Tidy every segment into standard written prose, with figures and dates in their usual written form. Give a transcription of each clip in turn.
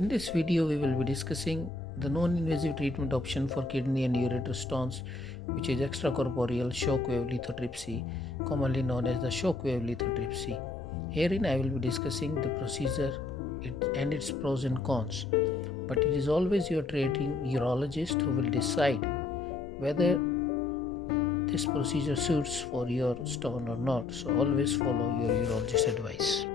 In this video, we will be discussing the non-invasive treatment option for kidney and ureter stones, which is extracorporeal shockwave lithotripsy, commonly known as the shockwave lithotripsy. Herein, I will be discussing the procedure and its pros and cons. But it is always your treating urologist who will decide whether this procedure suits for your stone or not. So always follow your urologist advice.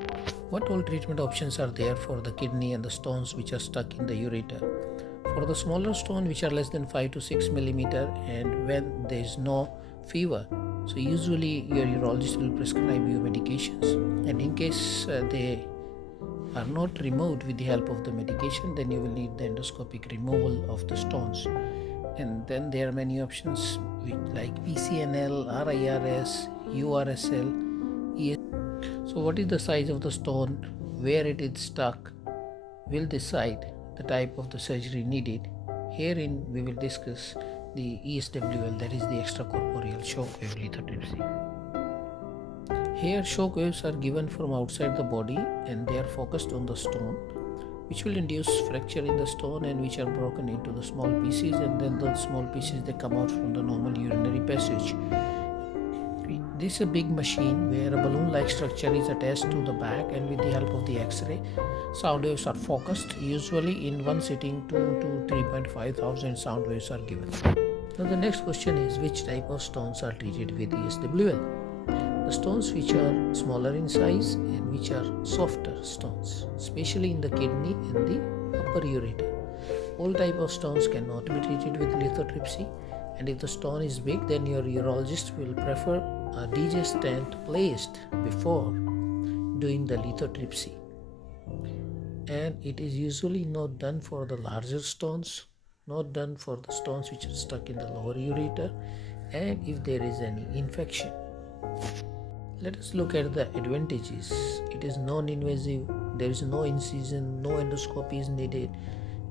What all treatment options are there for the kidney and the stones which are stuck in the ureter? For the smaller stone which are less than 5 to 6 millimeter and when there is no fever, so usually your urologist will prescribe you medications, and in case they are not removed with the help of the medication, then you will need the endoscopic removal of the stones. And then there are many options like PCNL, RIRS, URSL, So what is the size of the stone, where it is stuck, will decide the type of the surgery needed. Herein we will discuss the ESWL, that is the extracorporeal shockwave lithotripsy. Here shockwaves are given from outside the body and they are focused on the stone, which will induce fracture in the stone and which are broken into the small pieces, and then the small pieces they come out from the normal urinary passage. This is a big machine where a balloon-like structure is attached to the back, and with the help of the X-ray, sound waves are focused. Usually in one sitting 2 to 3.5 thousand sound waves are given. Now the next question is, which type of stones are treated with ESWL? The stones which are smaller in size and which are softer stones, especially in the kidney and the upper ureter. All type of stones cannot be treated with lithotripsy, and if the stone is big, then your urologist will prefer a DJ stent placed before doing the lithotripsy. And it is usually not done for the larger stones, not done for the stones which are stuck in the lower ureter, and if there is any infection. Let us look at the advantages. It is non-invasive, there is no incision, no endoscopy is needed,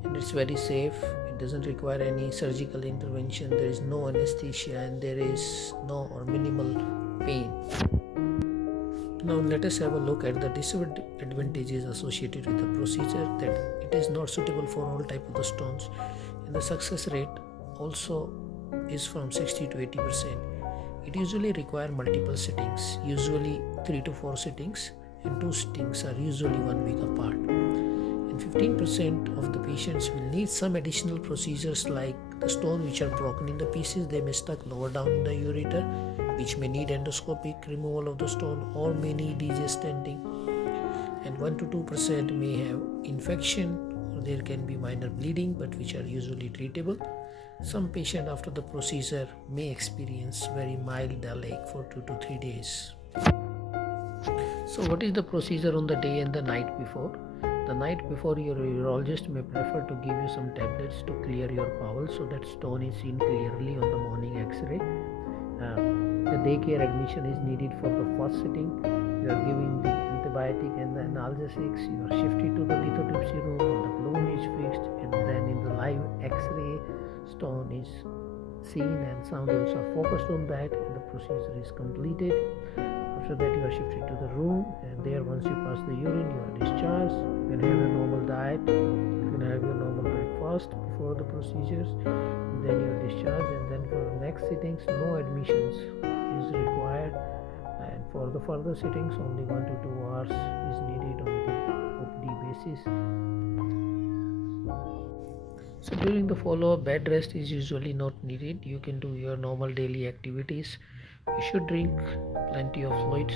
and it's very safe. It doesn't require any surgical intervention, there is no anesthesia, and there is no or minimal pain. Now let us have a look at the disadvantages associated with the procedure, that it is not suitable for all type of the stones, and the success rate also is from 60 to 80%. It usually requires multiple sittings, usually 3 to 4 sittings, and 2 sittings are usually 1 week apart. And 15% of the patients will need some additional procedures like the stone which are broken in the pieces, they may stuck lower down in the ureter, which may need endoscopic removal of the stone or may need DJ stenting. And 1 to 2% may have infection, or there can be minor bleeding, but which are usually treatable. Some patient after the procedure may experience very mild diarrhea for 2 to 3 days. So what is the procedure on the day and the night before? The night before, your urologist may prefer to give you some tablets to clear your bowel so that stone is seen clearly on the morning X-ray. The daycare admission is needed for the first sitting. You are giving the antibiotic and the analgesics. You are shifted to the lithotripsy room, the balloon is fixed, and then in the live X-ray, stone is seen and sound waves are focused on that, and the procedure is completed. After that, you are shifted to the room, and there once you pass the urine, you are discharged. You can have a normal diet, you can have your normal breakfast before the procedures, and then you are discharged. And then for the next sittings, no admissions is required, and for the further sittings, only 1 to 2 hours is needed on the OPD basis. So during the follow-up, bed rest is usually not needed. You can do your normal daily activities. You should drink plenty of fluids,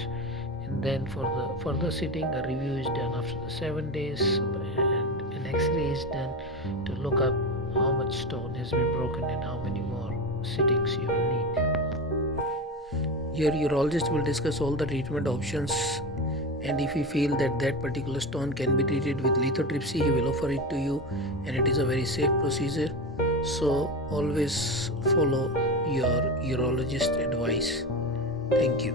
and then for the further sitting, a review is done after the 7 days, and an X-ray is done to look up how much stone has been broken and how many more sittings you will need. Your urologist will discuss all the treatment options, and if he feels that that particular stone can be treated with lithotripsy, he will offer it to you, and it is a very safe procedure. So always follow your urologist advice. Thank you.